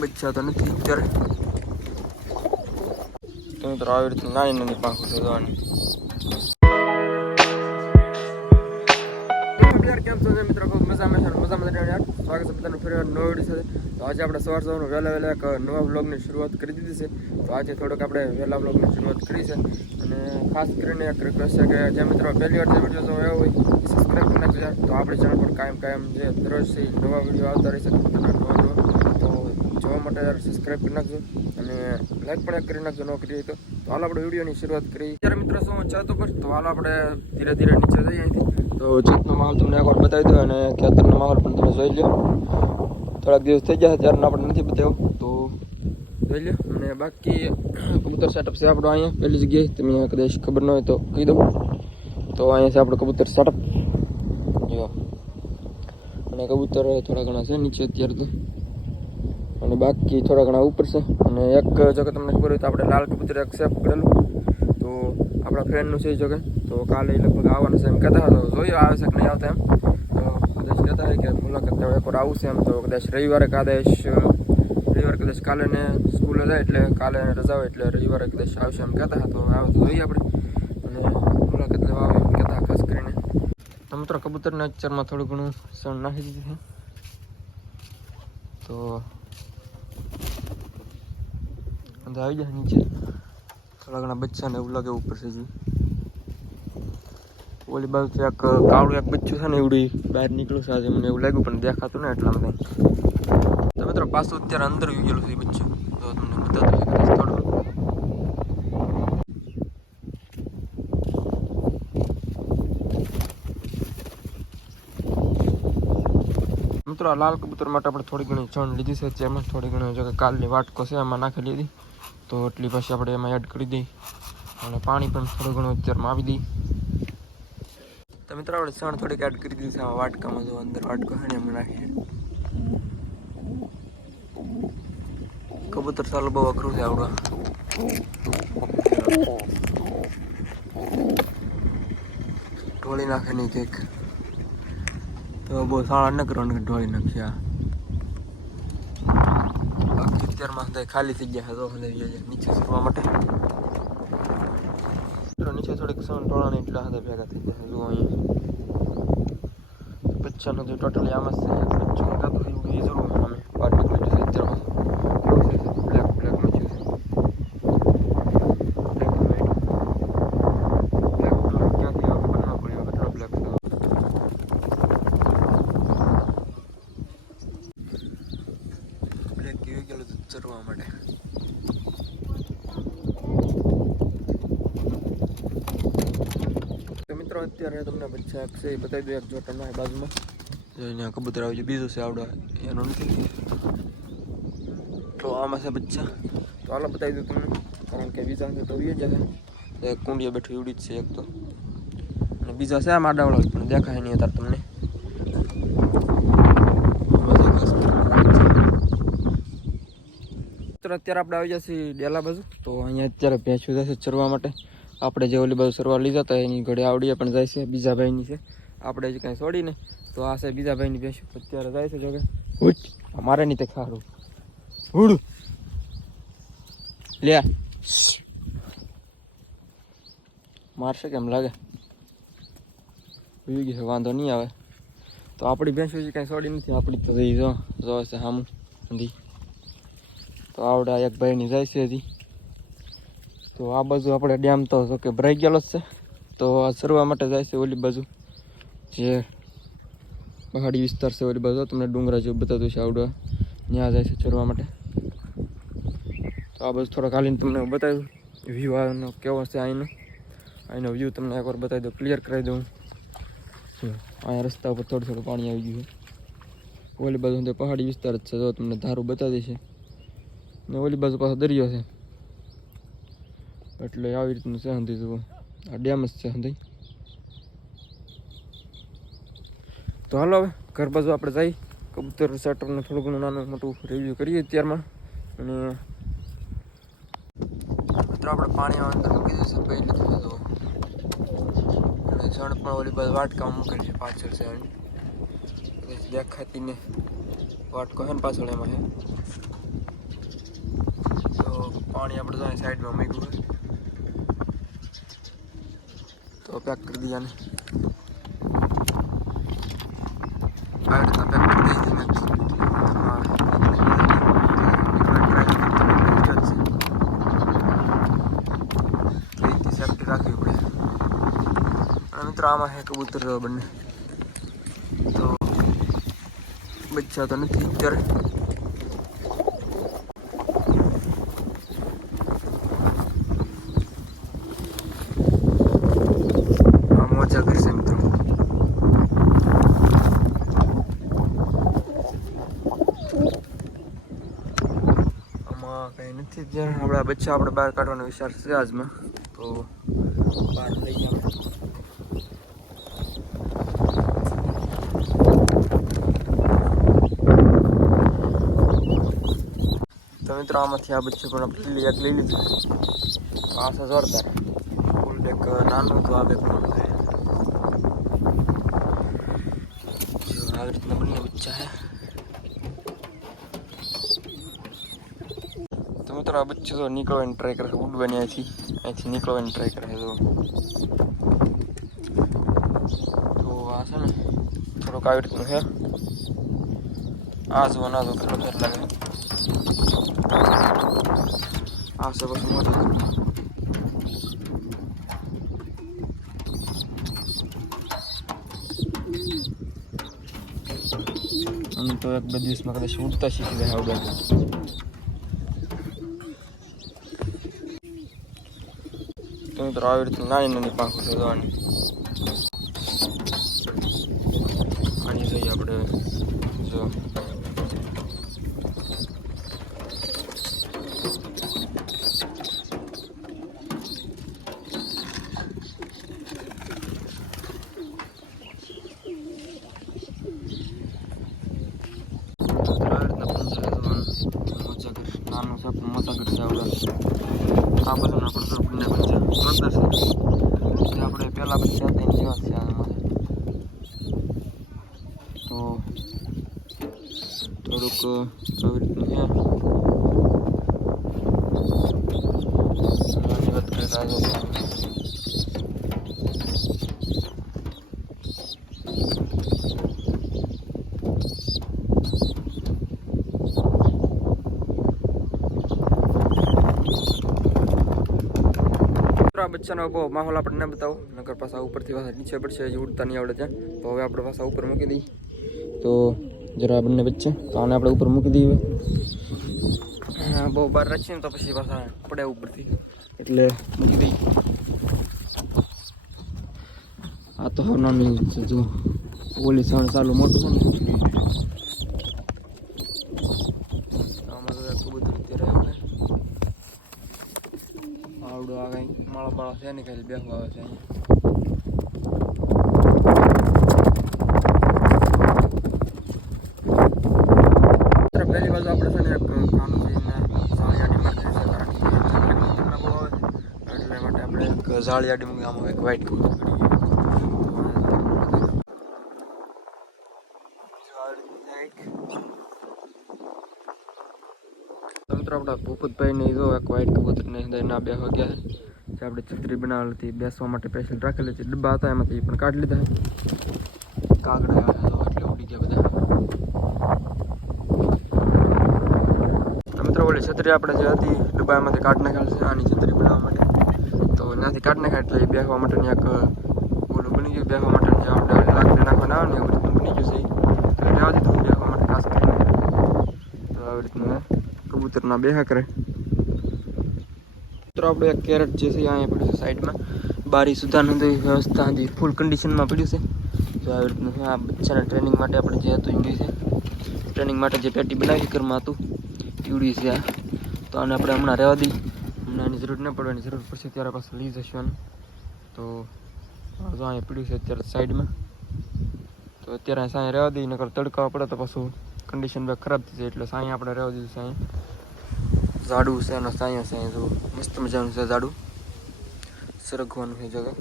બચ્ચા તો નથી અત્યારે. તો મિત્રો આવી રીતની નાની નાની પાંખો છે જોવાની. કેમ છો મિત્રો? ખૂબ મજામાં છે, મજામાં યાર. સ્વાગત છે બધાનું ફરી નવો વિડીયો સાથે. તો આજે આપણે સવારનું વહેલા એક નવા વ્લોગની શરૂઆત કરી દીધી છે. તો આજે થોડોક આપણે વહેલા વ્લોગની શરૂઆત કરી છે. અને ખાસ કરીને એક રિક્વેસ્ટ છે કે જે મિત્રો પહેલી વાર જે વિડીયો જોયો હોય એ સબસ્ક્રાઈબ કરી નાખજો યાર. તો આપણી ચેનલ પર કાયમ જે દરરોજ નવા વિડીયો આવતા રહેશે તો જોવા માટે યાર સબસ્ક્રાઈબ કરી નાખજો અને લાઈક પણ કરી નાખજો ન કરી તો. હાલ આપણે વિડીયોની શરૂઆત કરી. ત્યારે મિત્રો શું ચાહતો પર તો હાલ આપણે ધીરે ધીરે નીચે જઈએ અહીંથી. તો ચેકનો માહોલ તમને એકવાર બતાવી દો અને ખેતરનો માહોલ પણ તમે જોઈ લો. થોડાક દિવસ થઈ ગયા ત્યારનો આપણે નથી બતાવ્યો તો જોઈ લો. અને બાકી કબૂતર સેટઅપ છે આપણો અહીંયા પહેલી જગ્યાએ. તમે કદાચ ખબર ન હોય તો કહી દઉં. તો અહીંયા છે આપણો કબૂતર સેટઅપ જો. અને કબૂતર થોડા ઘણા છે નીચે અત્યારે તો, અને બાકી થોડા ઘણા ઉપર છે. અને એક જો કે તમને ખબર હોય તો આપણે લાલ કબૂતર એક સેફ કરેલું તો આપણા ફ્રેન્ડનું છે જો કે. તો કાલે લગભગ આવવાનું છે એમ કહેતા હતા. તો જોઈએ આવે છે કે નહીં આવતા એમ. તો કદાચ કહેતા હોય કે મુલાકાત લેવા એકવાર આવું છે એમ. તો કદાચ રવિવારે કદાચ કાલે ને સ્કૂલે જાય એટલે કાલે રજા હોય એટલે રવિવારે કદાચ આવશે એમ કહેતા હતા. તો આવે તો જોઈએ આપણે અને મુલાકાત લેવા આવે એમ કહેતા ખાસ કરીને. તો મિત્રો કબૂતરના અચારમાં થોડું ઘણું સણ નાખી દીધું છે. તો આવી જાય નીચે થોડા ઘણા બચ્ચા ને એવું લાગે ઉપર છે જી. ઓલી બાજુ એક કાળું એક બચ્ચું છે ને એવડી બહાર નીકળ્યું છે આજે મને એવું લાગ્યું પણ દેખાતું ને એટલા બધા. તો મિત્રો પાછું અત્યારે અંદર આવી ગયેલું છે એ બચ્ચું. તો તમને બતાવતું કદાચ થોડું. મિત્રો આ લાલ કબૂતર માટે આપણે થોડી ઘણી ચણ લીધી છે. જેમાં થોડી ઘણી જો કે કાલની વાટકો છે એમાં નાખી લીધી. તો એટલી પછી આપણે એમાં એડ કરી દઈએ અને પાણી પણ થોડું ઘણું અત્યારમાં આવી દઈએ. તો મિત્રો આપણે સણ થોડીક એડ કરી દીધી છે આમાં વાટકામાં. જો અંદર વાટકો છે ને એમાં નાખીએ. કબૂતર સાલું બહુ અઘરું છે આવડવા. ઢોળી નાખે નહીં કંઈક તો બહુ સાળા ન કરવાનું ઢોળી નાખશે. આ બાકી અત્યારમાં ખાલી થઈ ગયા તો નીચે સુરવા માટે. નીચે થોડીક સણ ટોળાની એટલા હતા ભેગા થઈ ગયા. જુઓ અહીંયા બચ્ચાનું તો ટોટલી આમ જ છે. બચ્ચું કાતો એવું એ જરૂર અમે બહાર નીકળી જશે અત્યારમાં. બ્લેક મચ્યું છે. ક્યાંથી ખબર ના પડી કેટલો બ્લેક છે. બ્લેક કેવી ગયેલું ચરવા માટે. અત્યારે તમને બચ્ચા એક છે એ બતાવી દો. એક જોટરના બાજુમાં જોઈને કબૂતર આવી ગયું. બીજું છે આવડો એનો નથી. તો આમાં છે બચ્ચા. તો હાલો બતાવી દઉં તમને કારણ કે બીજા તો વી જશે. એક કુંડીએ બેઠું એવડી જ છે એક તો. અને બીજા છે આમ આડાવાળા પણ દેખાય નહીં અત્યારે તમને. અત્યારે આપણે આવી જશે ડેલા બાજુ. તો અહીંયા અત્યારે ભેંસું જશે ચરવા માટે. આપણે જે ઓલી બાજુ સરવા લીધા હતા એની ઘડે આવડીએ પણ જાય છે. બીજા ભાઈની છે આપણે જે કાંઈ છોડીને. તો આ છે બીજા ભાઈની ભેંસું અત્યારે જાય છે. જોકે મારે નહીં તે ખારું હુડ લે મારશે કેમ લાગે ઉઈ ગઈ. વાંધો નહીં આવે. તો આપણી ભેંસું જે કાંઈ છોડી નથી. આપણી તો જઈ જો છે સામું દી. તો આવડા એક ભાઈની જાય છે હજી. તો આ બાજુ આપણે ડેમ તો જો કે ભરાઈ ગયેલો જ છે. તો આ સરવા માટે જાય છે ઓલી બાજુ જે પહાડી વિસ્તાર છે. ઓલી બાજુ તમને ડુંગરા જેવું બતાવતું છે આવડવા. ત્યાં જાય છે ચરવા માટે. તો આ બાજુ થોડાક હાલીને તમને બતાવ્યું વ્યૂ આનો કેવો છે. અહીંનો વ્યૂ તમને એકવાર બતાવી દઉં, ક્લિયર કરાવી દઉં. અહીંયા રસ્તા ઉપર થોડું પાણી આવી ગયું છે. ઓલી બાજુ તો પહાડી વિસ્તાર જ છે. જો તમને ધારું બતાવી છે ને ઓલી બાજુ પાછો દરિયો છે. એટલે આવી રીતનું છે હંધી. જુઓ આ ડેમ જ છે હંધી. તો હાલો હવે ઘર બાજુ આપણે જઈ કબૂતર સેટઅપનું થોડું ઘણું નાનું મોટું રિવ્યૂ કરીએ અત્યારમાં. અને મિત્રો આપણે પાણીમાં અંદર મૂકી દઈશું પહેલી તો. અને જણ પણ ઓલી બાજુ વાટકામાં મૂકેલી છે પાછળ છે. દેખાતી ને વાટકો છે ને પાછળ એમાં છે. पानी अपने तो साइड में हमें तो पैक कर दिया ने पैक कर दी રાખવી પડે અને મિત્રો આમાં છે કબૂતર બંને તો બચ્ચા તો નથી અત્યારે આ મોજા કરશે મિત્રો આમાં કંઈ નથી અત્યારે આપણા બચ્ચા આપણે બહાર કાઢવાનો વિચાર છે આજમાં તો બહાર લઈ જાવ તો મિત્રો આમાંથી આ બચ્ચું પણ આપણે લઈ લીધું પાછા જોરદાર ફૂલ એક નાનું હતું આ બે પણ આવી રીતના બંને બચ્ચા છે તો મિત્રો આ બચ્ચું તો નીકળવાની ટ્રાય કરે ઉડવાની અહીંથી નીકળવાની ટ્રાય કરે તો આ છે ને થોડુંક આવી રીતનું છે આ જો ના જો કેટલો ફેર લાગે આ છે પછી મોટું અને તો એક બે દિવસમાં કદાચ ઉડતા શીખી જાય આવડે તો મિત્રો આવી રીતની નાની પાંખો છે જોવાની આની જોઈએ આપણે જો નાનું છે મોટા કરશે આવડે આ બધાના પણ બંને બચ્ચા જોરદાર છે જે આપણે પહેલા બચ્ચા હતા એની જેવા છે આમાં તો થોડુંક આવી રીતનું છે વાત કરતા બચ્ચાનો બહુ માહોલ આપણે ના બતાવો નકર પાછા ઉપરથી પાછા નીચે પડશે હજી ઉડતા નહીં આવડે ત્યાં તો હવે આપણે પાછા ઉપર મૂકી દઈએ તો જરા બંને બચ્ચા તો આને આપણે ઉપર મૂકી દઈએ બહુ બહાર રાખીએ ને તો પછી પાછા પડે ઉપરથી એટલે મૂકી દઈએ આ તો હવે નાનું છે જો ઓલી સાણ ચાલુ મોટું છે ને આમાં તો કબૂતર અત્યારે આવડો આ કંઈ માળા બાળા છે ને ખાલી બેસવા આવે છે અહીંયા પહેલી બાજુ આપણે છે ને એક કામ કરીને જાળિયાડી મૂકી છે કારણ કે બહુ આવે એટલે માટે આપણે એક જાળિયાડી મૂકી આમાં એક વ્હાઈટ કબૂતર મિત્રો આપણા ભૂપતભાઈ ને જો એક વ્હાઈટ કબૂતર ને ના બેસવા ગયા છે આપણે છત્રી બનાવેલી હતી બેસવા માટે સ્પેશિયલ રાખેલી છે ડબ્બા હતા એમાંથી પણ કાઢી લીધા કાગડા એટલે ઉડી ગયા બધા મિત્રો ઓલી છત્રી આપણે જે હતી ડબ્બા એમાંથી કાઢી નાખેલી છે આની છત્રી બનાવવા માટે તો એનાથી કાઢી નાખ્યા એટલે બેસવા માટેની એક ઓલું બની ગયું બેસવા માટેની જે આપણે લાકડી નાખવાના આવે ને એવું રીતનું બની ગયું છે તો રહેવા દીધું બેસવા માટે ખાસ કરીને તો આવી રીતનું કબૂતરના બેહા કરે મિત્રો આપણે એક કેરેટ જે છે અહીંયા પડ્યું છે સાઈડમાં બારી સુધારની વ્યવસ્થા હજી ફૂલ કન્ડિશનમાં પડ્યું છે તો આવી રીતનું આ બચ્ચાના ટ્રેનિંગ માટે આપણે જે હતું ઈવડી છે ટ્રેનિંગ માટે જે પેટી બનાવી ઘરમાં હતું ઈવડી છે આ તો આને આપણે હમણાં રહેવા દઈએ હમણાં એની જરૂર ન પડવાની જરૂર પડશે ત્યારે પાછું લઈ જશું આને તો જો અહીંયા પડ્યું છે અત્યારે સાઈડમાં તો અત્યારે સાંઈ રહેવા દઈએ નકર તડકા પડે તો પાછું કન્ડિશન બે ખરાબ થઈ જાય એટલે સાંઈ આપણે રહેવા દીધું સાંઈ ઝાડું છે એનો સાંઈ સાંઈ જો મસ્ત મજાનું છે ઝાડું સરગવાનું છે જગા